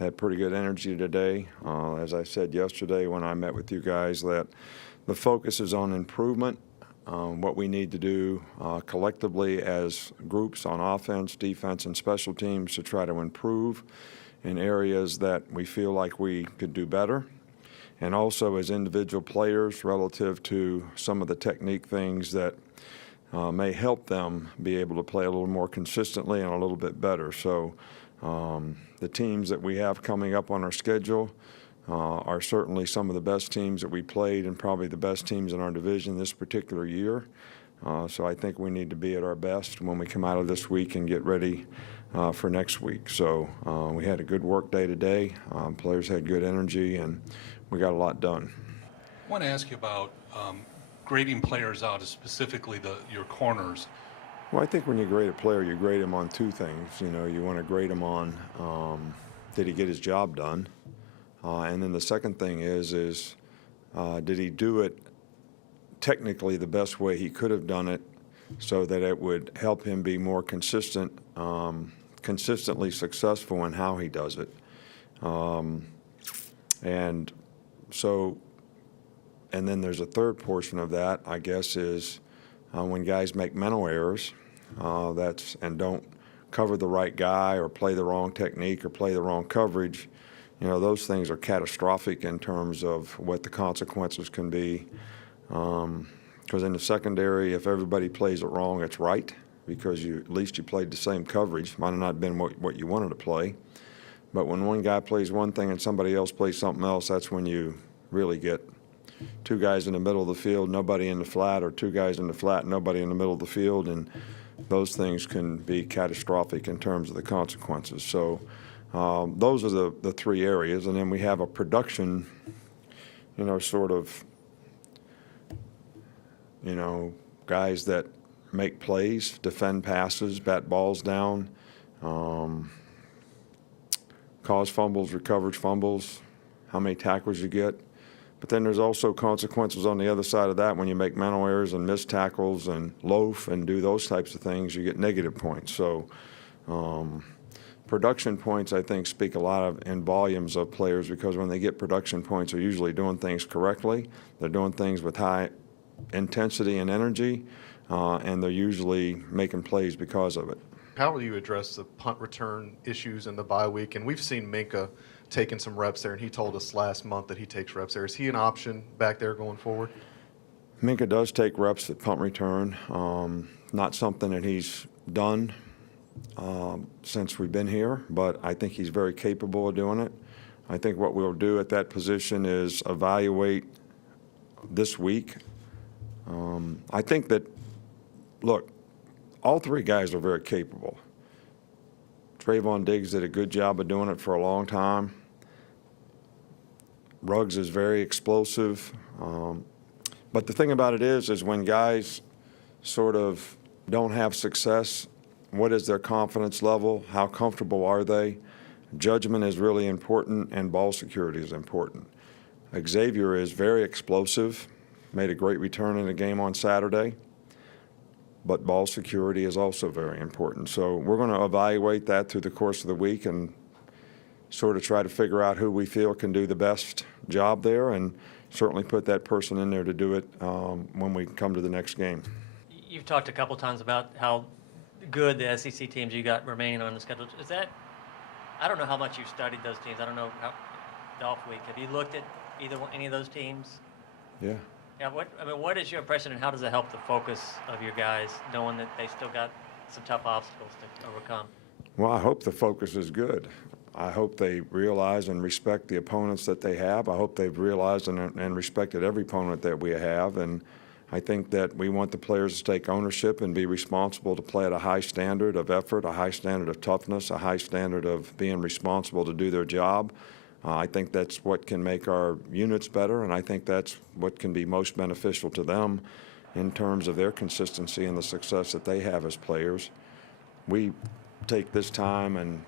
had pretty good energy today. As I said yesterday when I met with you guys, that the focus is on improvement, what we need to do collectively as groups on offense, defense, and special teams to try to improve in areas that we feel like we could do better. And also as individual players relative to some of the technique things that may help them be able to play a little more consistently and a little bit better. So the teams that we have coming up on our schedule are certainly some of the best teams that we played and probably the best teams in our division this particular year. So I think we need to be at our best when we come out of this week and get ready for next week. So we had a good work day today. Players had good energy, and we got a lot done. I want to ask you about grading players out, specifically your corners. Well, I think when you grade a player, you grade him on two things. You know, you want to grade him on did he get his job done, and then the second thing is did he do it technically the best way he could have done it, so that it would help him be more consistent, consistently successful in how he does it, and so. And then there's a third portion of that, I guess, is when guys make mental errors and don't cover the right guy or play the wrong technique or play the wrong coverage. You know, those things are catastrophic in terms of what the consequences can be. Because in the secondary, if everybody plays it wrong, it's right, because at least you played the same coverage. Might have not been what you wanted to play. But when one guy plays one thing and somebody else plays something else, that's when you really get two guys in the middle of the field, nobody in the flat, or two guys in the flat, nobody in the middle of the field, and those things can be catastrophic in terms of the consequences. So those are the three areas. And then we have a production, sort of, guys that make plays, defend passes, bat balls down, cause fumbles, recovered fumbles, how many tackles you get. But then there's also consequences on the other side of that. When you make mental errors and miss tackles and loaf and do those types of things, you get negative points. So production points, I think, speak a lot in volumes of players, because when they get production points, they're usually doing things correctly. They're doing things with high intensity and energy, and they're usually making plays because of it. How will you address the punt return issues in the bye week? And we've seen Minkah taking some reps there, and he told us last month that he takes reps there. Is he an option back there going forward? Minkah does take reps at punt return. Not something that he's done since we've been here, but I think he's very capable of doing it. I think what we'll do at that position is evaluate this week. I think that, look, all three guys are very capable. Trayvon Diggs did a good job of doing it for a long time. Ruggs is very explosive. But the thing about it is when guys sort of don't have success, what is their confidence level? How comfortable are they? Judgment is really important, and ball security is important. Xavier is very explosive, made a great return in the game on Saturday, but ball security is also very important. So we're going to evaluate that through the course of the week and sort of try to figure out who we feel can do the best job there, and certainly put that person in there to do it when we come to the next game. You've talked a couple times about how good the SEC teams you got remaining on the schedule. Is that, I don't know how much you've studied those teams. I don't know how, the off week. Have you looked at any of those teams? Yeah. Yeah. What is your impression, and how does it help the focus of your guys, knowing that they still got some tough obstacles to overcome? Well, I hope the focus is good. I hope they realize and respect the opponents that they have. I hope they've realized and respected every opponent that we have. And I think that we want the players to take ownership and be responsible to play at a high standard of effort, a high standard of toughness, a high standard of being responsible to do their job. I think that's what can make our units better, and I think that's what can be most beneficial to them in terms of their consistency and the success that they have as players. We take this time and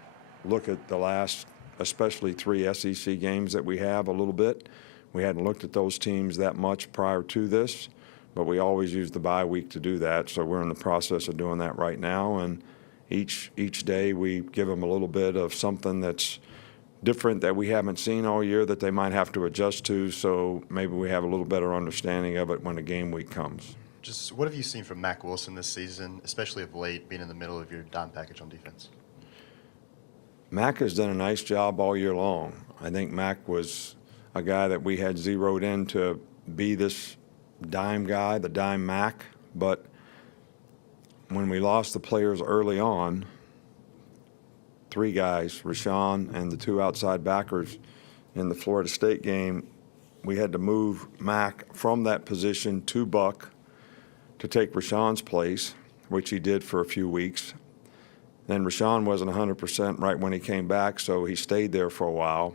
look at the last, especially 3 SEC games that we have a little bit. We hadn't looked at those teams that much prior to this, but we always use the bye week to do that. So we're in the process of doing that right now. And each day we give them a little bit of something that's different that we haven't seen all year that they might have to adjust to, so maybe we have a little better understanding of it when the game week comes. Just what have you seen from Mack Wilson this season, especially of late, being in the middle of your dime package on defense? Mack has done a nice job all year long. I think Mack was a guy that we had zeroed in to be this dime guy, the dime Mack, but when we lost the players early on, 3 guys, Rashawn and the 2 outside backers in the Florida State game, we had to move Mack from that position to Buck to take Rashawn's place, which he did for a few weeks. Then Rashawn wasn't 100% right when he came back, so he stayed there for a while.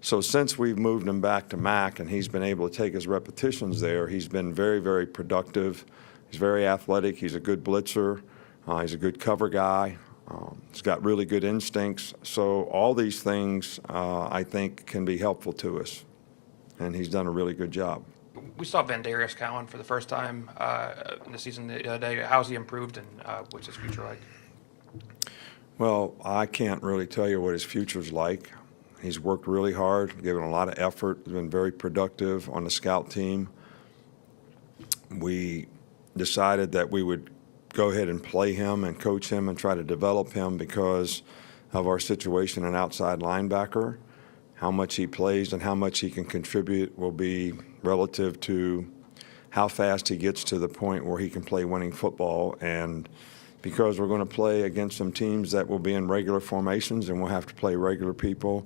So since we've moved him back to Mack and he's been able to take his repetitions there, he's been very, very productive. He's very athletic. He's a good blitzer. He's a good cover guy. He's got really good instincts. So all these things, I think, can be helpful to us. And he's done a really good job. We saw Darius Cowen for the first time in the season the other day. How's he improved, and what's his future like? Well, I can't really tell you what his future's like. He's worked really hard, given a lot of effort, has been very productive on the scout team. We decided that we would go ahead and play him and coach him and try to develop him because of our situation in outside linebacker. How much he plays and how much he can contribute will be relative to how fast he gets to the point where he can play winning football. And because we're going to play against some teams that will be in regular formations and we'll have to play regular people,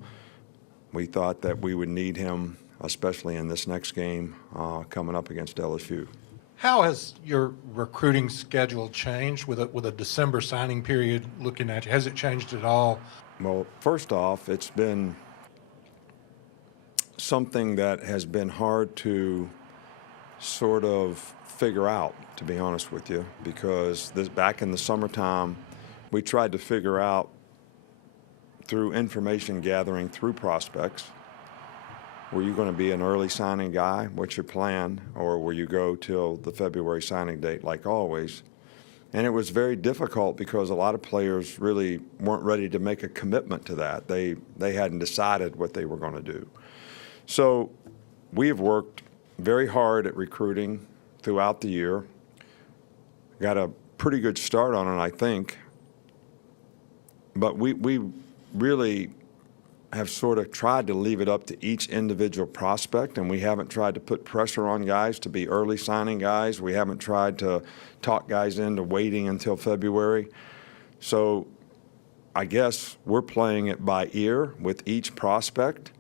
we thought that we would need him, especially in this next game coming up against LSU. How has your recruiting schedule changed with a December signing period looking at you? Has it changed at all? Well, first off, it's been something that has been hard to sort of figure out, to be honest with you, because back in the summertime, we tried to figure out through information gathering through prospects, were you going to be an early signing guy? What's your plan? Or will you go till the February signing date like always? And it was very difficult because a lot of players really weren't ready to make a commitment to that. They hadn't decided what they were going to do. So we have worked very hard at recruiting throughout the year. Got a pretty good start on it, I think. But we really have sort of tried to leave it up to each individual prospect, and we haven't tried to put pressure on guys to be early signing guys. We haven't tried to talk guys into waiting until February. So I guess we're playing it by ear with each prospect.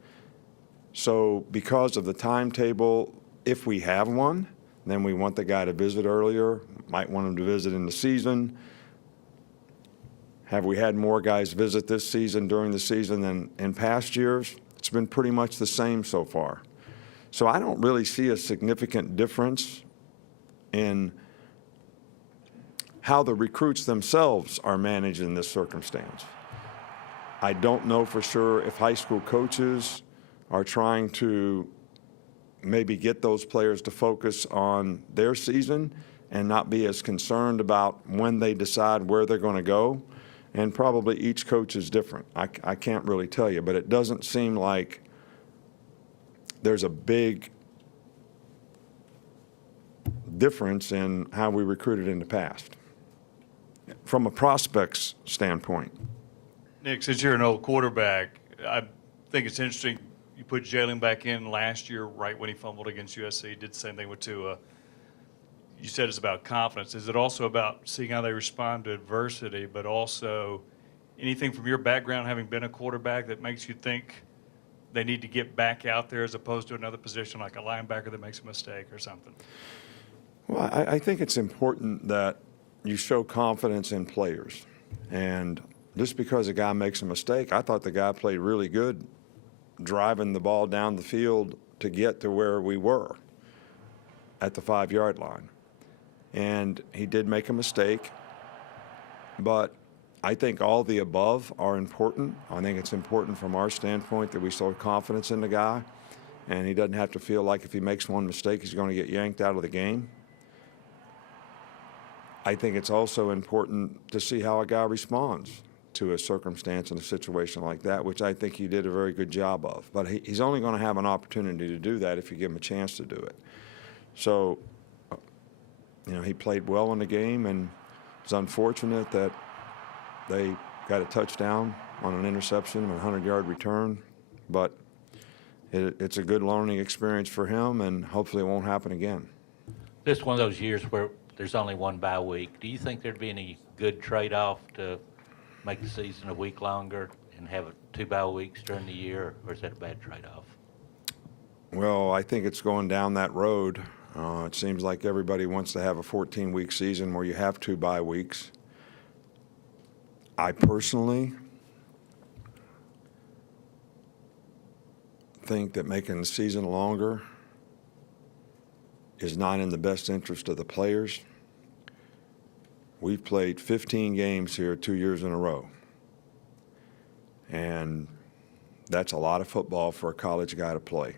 So because of the timetable, if we have one, then we want the guy to visit earlier, might want him to visit in the season. Have we had more guys visit this season during the season than in past years? It's been pretty much the same so far. So I don't really see a significant difference in how the recruits themselves are managed in this circumstance. I don't know for sure if high school coaches are trying to maybe get those players to focus on their season and not be as concerned about when they decide where they're going to go. And probably each coach is different. I can't really tell you, but it doesn't seem like there's a big difference in how we recruited in the past from a prospect's standpoint. Nick, since you're an old quarterback, I think it's interesting. You put Jalen back in last year right when he fumbled against USC, did the same thing with Tua. You said it's about confidence. Is it also about seeing how they respond to adversity, but also anything from your background, having been a quarterback, that makes you think they need to get back out there as opposed to another position like a linebacker that makes a mistake or something? Well, I think it's important that you show confidence in players. And just because a guy makes a mistake, I thought the guy played really good driving the ball down the field to get to where we were at the 5-yard line. And he did make a mistake, but I think all the above are important. I think it's important from our standpoint that we show confidence in the guy, and he doesn't have to feel like if he makes one mistake, he's going to get yanked out of the game. I think it's also important to see how a guy responds to a circumstance and a situation like that, which I think he did a very good job of. But he's only going to have an opportunity to do that if you give him a chance to do it. So, he played well in the game, and it's unfortunate that they got a touchdown on an interception and a 100-yard return, but it's a good learning experience for him, and hopefully it won't happen again. This is one of those years where there's only one bye week. Do you think there'd be any good trade-off to make the season a week longer and have 2 bye weeks during the year, or is that a bad trade-off? Well, I think it's going down that road. It seems like everybody wants to have a 14-week season where you have 2 bye weeks. I personally think that making the season longer is not in the best interest of the players. We've played 15 games here 2 years in a row. And that's a lot of football for a college guy to play.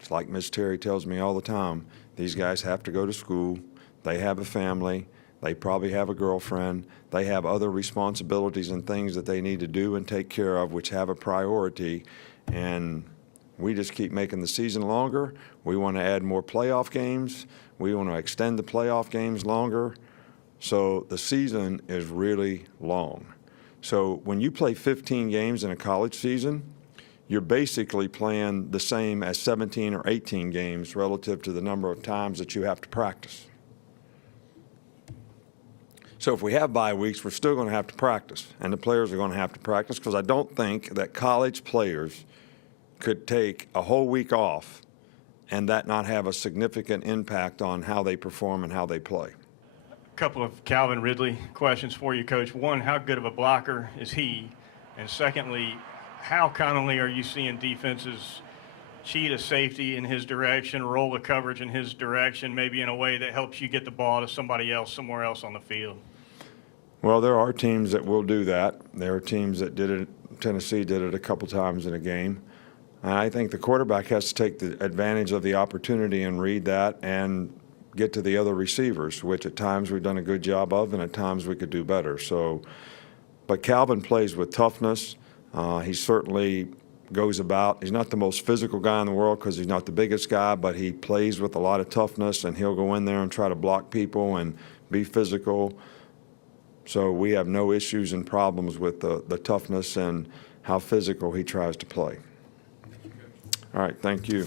It's like Miss Terry tells me all the time, these guys have to go to school, they have a family, they probably have a girlfriend, they have other responsibilities and things that they need to do and take care of, which have a priority. And we just keep making the season longer. We want to add more playoff games. We want to extend the playoff games longer. So the season is really long. So when you play 15 games in a college season, you're basically playing the same as 17 or 18 games relative to the number of times that you have to practice. So if we have bye weeks, we're still going to have to practice, and the players are going to have to practice, because I don't think that college players could take a whole week off and that not have a significant impact on how they perform and how they play. A couple of Calvin Ridley questions for you, Coach. One, how good of a blocker is he? And secondly, how commonly are you seeing defenses cheat a safety in his direction, roll the coverage in his direction, maybe in a way that helps you get the ball to somebody else somewhere else on the field? Well, there are teams that will do that. There are teams that did it. Tennessee did it a couple times in a game. And I think the quarterback has to take the advantage of the opportunity and read that and get to the other receivers, which at times we've done a good job of, and at times we could do better. So, but Calvin plays with toughness. He certainly goes about. He's not the most physical guy in the world because he's not the biggest guy, but he plays with a lot of toughness, and he'll go in there and try to block people and be physical. So we have no issues and problems with the toughness and how physical he tries to play. All right, thank you.